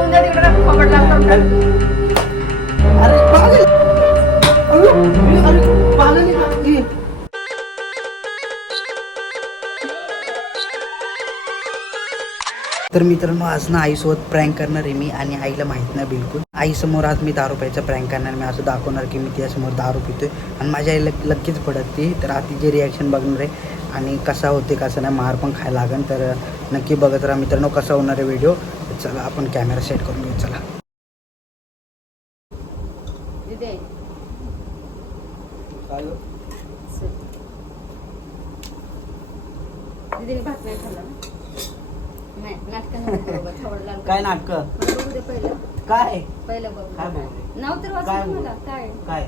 फेकून द्या तिकडे खबर लागतो. अरे पागल अरे पागल आहे. तर मित्रांनो आज ना आईसोबत प्रँक करणार आहे मी आणि आईला माहित नाही बिलकुल. आईसमोर आज मी दारू प्यायचा प्रँक करणार. मी असं दाखवणार की मी तिच्यासमोर दारू पितोय आणि माझ्या आईला लगेच पडत ती. तर आता तिचे रिॲक्शन बघणार आहे आणि कसा होते कसं नाही, मार पण खायला लागेल. तर नक्की बघत राहा मित्रांनो कसा होणार आहे व्हिडिओ. चला आपण कॅमेरा सेट करून घेऊ. चला काय नाटक काय पहिलं बघ काय बोल नाव तर काय वाचलं मला. काय काय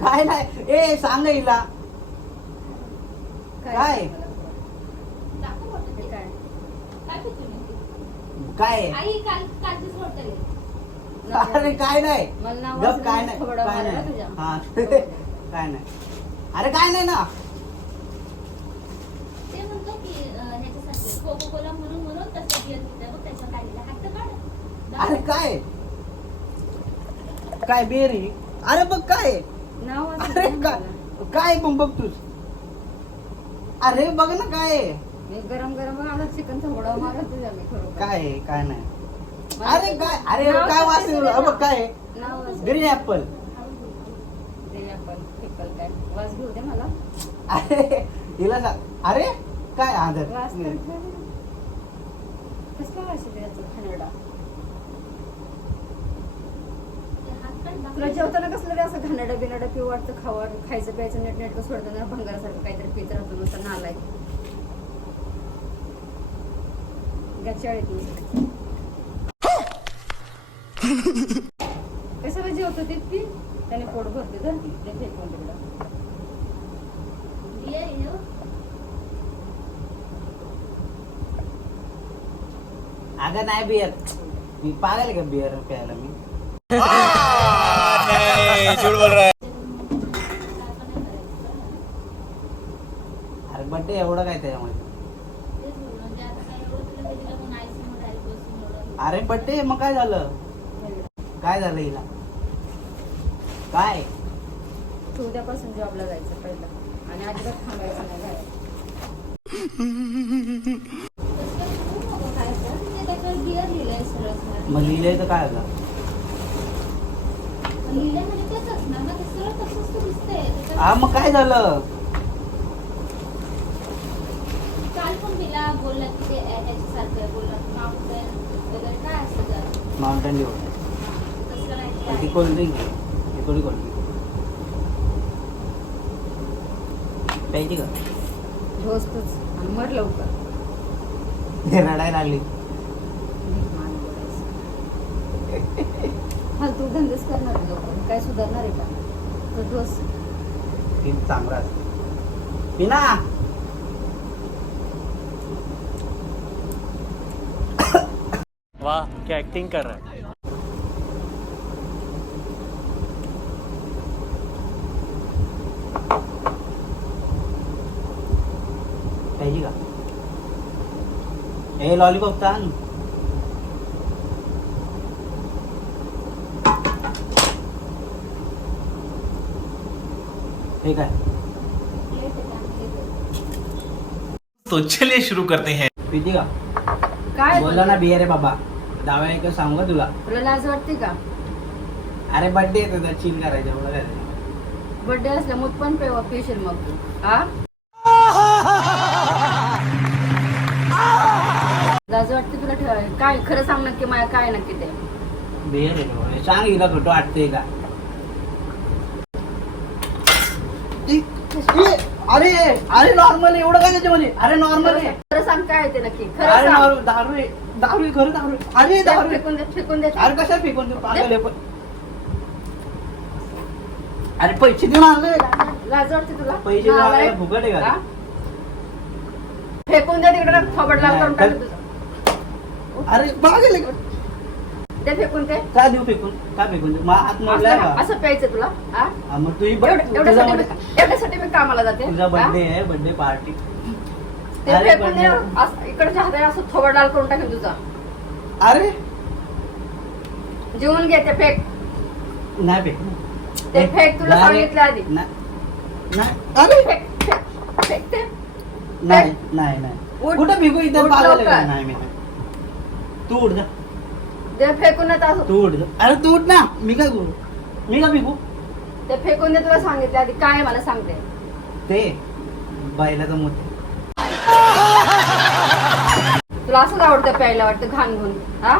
काय नाही ए सांग हिला काय काय अरे काय नाही गप काय नाही काय नाही हा काय नाही अरे काय नाही ना अरे काय काय बेरी अरे बघ काय नाव अरे काय पण बघ तूच अरे बघ ना काय गरम गरम माझा चिकनचा होडा मारत तुझ्या मी खरोखर. काय काय नाही अरे काय अरे काय वाचलं बघ काय नाव ग्रीन ऍपल काय वास घेऊ दे मला. अरे हिला सांग अरे काय आदर वास कसला वास येतो याचा खनडा. तुला जेवताना कसलं रे असं घाणडं बिनडं पिऊ वाटतं खायचं प्यायचं नेटनेटकं सोडतं ना भंगारासारखं काहीतरी पित राहतो नुसतं नालाय कशाला जेवतो ते पी त्याने पोट भरते तर ते फेकून तिकडं. अगं नाही बियर मी पागल का बियर प्यायला मी झूठ बोल रहा है. अरे बड्डे एवढं काय त्याच्यामध्ये अरे बड्डे मग काय झालं काय झालं हिला काय तू उद्यापासून जॉबला जायचं पहिलं आणि अजिबात थांबायचं नाही घरात. मग लिहिलंय तर काय झालं हा मग काय झालं काल पण तिला बोलला की ते ह्याच्यासारखं बोलला माउंटेन वगैरे काय असतं माउंटेन ड्यू तसं नाही ती कोल्ड्रिंक आहे थोडी कोल्ड्रिंक प्यायची का झोजतोच आणि मर लवकर. हे रडायला लागली फालतू धंदेच करणार आहे लोक काय सुधारणार आहे का. तर दोस्त ती चांगला पिना वाह क्या एक्टिंग कर रहा है. प्यायची का हे लॉलीपॉप चाल ठीक है तो चलिए शुरू करते हैं. पिती का काय बोलला ना बियर आहे बाबा दावा एक सांगू का तुला तुला लाज वाटते का. अरे बर्थडे येतो तर चिल करायचं एवढं काय बर्थडे असल्या मूत पण पेशील मग तू हा. लाज वाटते तुला ठेवाय काय खरं सांग नक्की माया काय नक्की ते बियर आहे बाबा. सांग हिला खोटं वाटतंय का अरे अरे नॉर्मल एवढं काय त्याच्यामध्ये अरे नॉर्मल आहे खरं सांग काय ते नक्की अरे खरं सांग. दारू दारू आहे दारू आहे, खरं दारू आहे. अरे दारू आहे. फेकून दे फेकून दे. अरे कशा फेकून तू पागल आहे पण अरे पैसे देऊन आणले लाज वाटते तुला पैसे देऊन नालायक. आणले फुकट आहे का हा? फेकून दे तिकडे थोबड लाल करून टाक तुझं. अरे पागल आहे का? ते फेकून ते का देऊ फेकून का फेकून देऊ मग हात मोडलाय का असं प्यायचं तुला हा? हा, मग तुझी एवढ्यासाठी मी कामाला जाते तुझा हा? बर्थडे आहे बर्थडे पार्टी ते अरे फेकून दे birthday. इकडच्या हाताने असं थोबड लाल करून टाकेल तुझा. अरे जेवून घे ते फेक. नाही फेक ते फेक तुला सांगितलं आधी. अरे फेक ते. नाही नाही नाही उठ. कुठं फेकू इथं उठ पागल आहे लवकर. का? नाही मी नाही. तू उठ जा, ते फेकून देत असं. तू उठ जा. अरे तू उठ ना, मी काय करू? मी का फेकू? ते फेकून दे, तुला सांगितलं आधी. काय आहे मला सांगते. ते बैलाचं मोठे. तुला असंच आवडतं प्यायला वाटतं घाण घेऊन. हा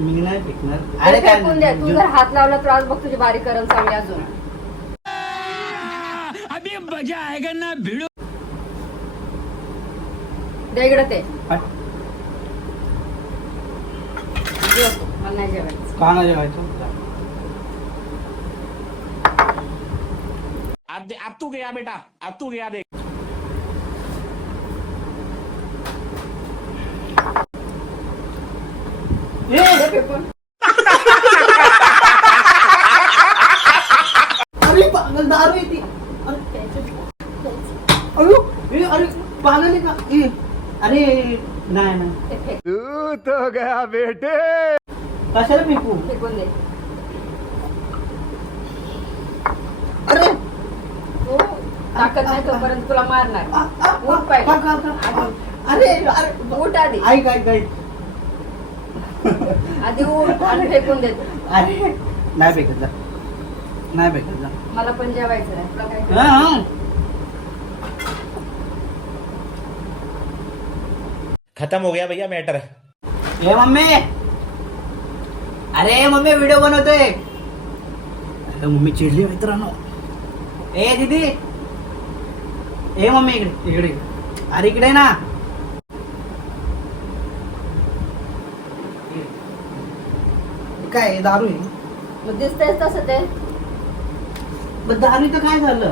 मी नाही फेकणार. ते फेकून दे. तू जर हात लावला तर आज बघ तुझी बारीक करून चांगली अजून. दे इकडं ते. हट. जेव तू. मला नाही जेवायचं. का नाही जेवायचं? अब तू गया बेटा, अब तू गया देख. ए! दे फेकून. अरे पागल, दारू येते. अरे अरे पागल आहे का? अरे नाही नाही. ते फेक. कशाला फेकू? फेकून दे. अरे तू ताकद नाही तोपर्यंत तुला मारणार. उठ पाहिजे. अरे अरे उठ आधी. ऐक ऐक ऐक. आधी उठ आणि फेकून दे तू. अरे नाही फेकत जा, नाही फेकत जा. मला पण जेवायचं आहे. तुला काय हा, करायचं? हा. खत्म हो गया भैया मैटर. ए मम्मी, अरे मम्मी व्हिडिओ बनवतोय. अरे मम्मी चिडली मित्रांनो. ए दीदी, ए मम्मी इकडे इकडे इकडे. अरे इकडे ना. काय दारू आहे? मग दिसतंय तसं ते. मग दारूचं काय झालं?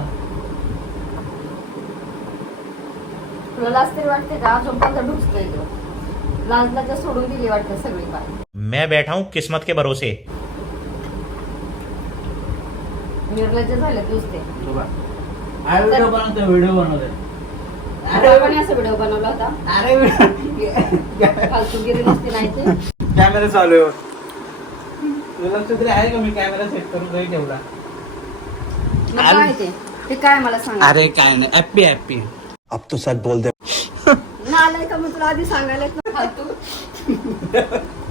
तुला लाज तरी वाटते का? अजून पण ढुकतोय तो. लाज लाज सोडून दिली वाटतं सगळी बाय. मैं बैठा हूँ किस्मत के भरोसे. निर्लज्ज झाले नुसते. व्हिडिओ बनवतोय, व्हिडिओ बनवतोय. पण असा व्हिडिओ बनवला होता. अरे फालतूगिरी नसती नाही ते. कॅमेरा चालू आहे. तुला लक्ष तरी आहे का? मी कॅमेरा सेट करून तरी ठेवला. मग काय ते? ते काय मला सांग. अरे काय नाही, हॅप्पी हॅप्पी. अब तो सच बोल दे. नालाय का? मग तुला आधी सांगायला फालतू.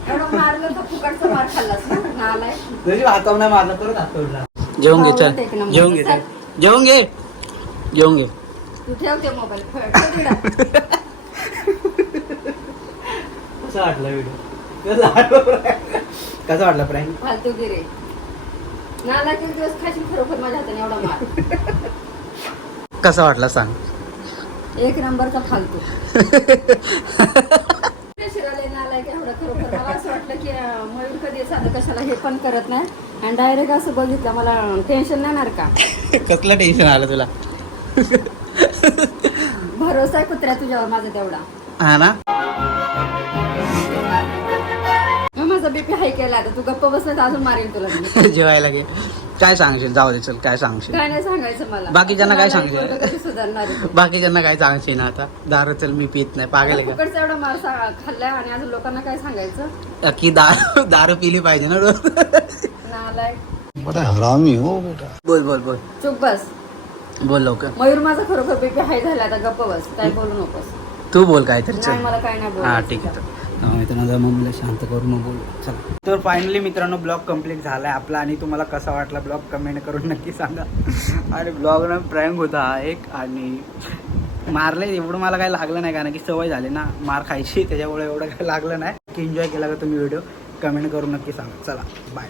एवढं मारलं तर फुकटचा मार खाल्लास ना. नालाय. जरी हातावर नाही मारला तर हात तोडला. जेवून घे, चल एक नंबर. जेवून घे, चल. जेवून घे, जेवून घे. तू ठेवते मोबाईल. कसा वाटला व्हिडिओ? कसा वाटला प्रँक? फालतूगिरी. नाला किती दिवस खाशील खरोखर माझ्या हाताने एवढा मार. कसा वाटला सांग? एक नंबरचा फालतू. शिराले नालाय की एवढं खरोखर मला असं वाटलं की मयूर कधी साधं कशाला हे पण करत नाही. आणि डायरेक्ट असं बघितलं मला टेन्शन नाही येणार का? कसलं टेन्शन आलं तुला? भरोसा आहे कुत्र्या तुझ्यावर माझा तेवढा. हा ना. मग माझा बीपी हाय केला आता. तू गप्प बसला तर अजून मारेल तुला मी. जेवायला घे. काय सांगशील? जाऊ दे, चल. काय सांगशील? काय नाही सांगायचं मला. बाकीच्यांना काय मला सांगशील? पोरगं कधी सुधारणार आहे तू? बाकीच्यांना काय सांगशील ना आता? दारू चल मी पित नाही. पागल आहे फुकटचा एवढा मार खाल्लाय आणि अजून लोकांना काय सांगायचं? का? की दारू दारू पिली पाहिजे ना रोज. नालाय. बड़ा हरामी हो बेटा. बोल बोल बोल चुप बस. बोल लवकर. मयूर माझा खरोखर बीपी हाय झाला आता. गप्प बस. काय बोलू नकोस. तू बोल काय तरी. नाही चल. मला काय नाही हा बोलायचं. ठीक आहे. माझ्या मम्मीला शांत करून मग बोल. चला. तर फायनली मित्रांनो ब्लॉग कम्प्लीट झालाय आपला. आणि तुम्हाला कसा वाटला ब्लॉग कमेंट करून नक्की सांगा. आणि ब्लॉग ना प्रँक होता हा एक. आणि मारले एवढं मला काही लागलं नाही कारण की सवय झाली ना मार खायची. त्याच्यामुळे एवढं काही लागलं नाही. की एन्जॉय केला का तुम्ही व्हिडिओ कमेंट करून नक्की सांगा. चला बाय.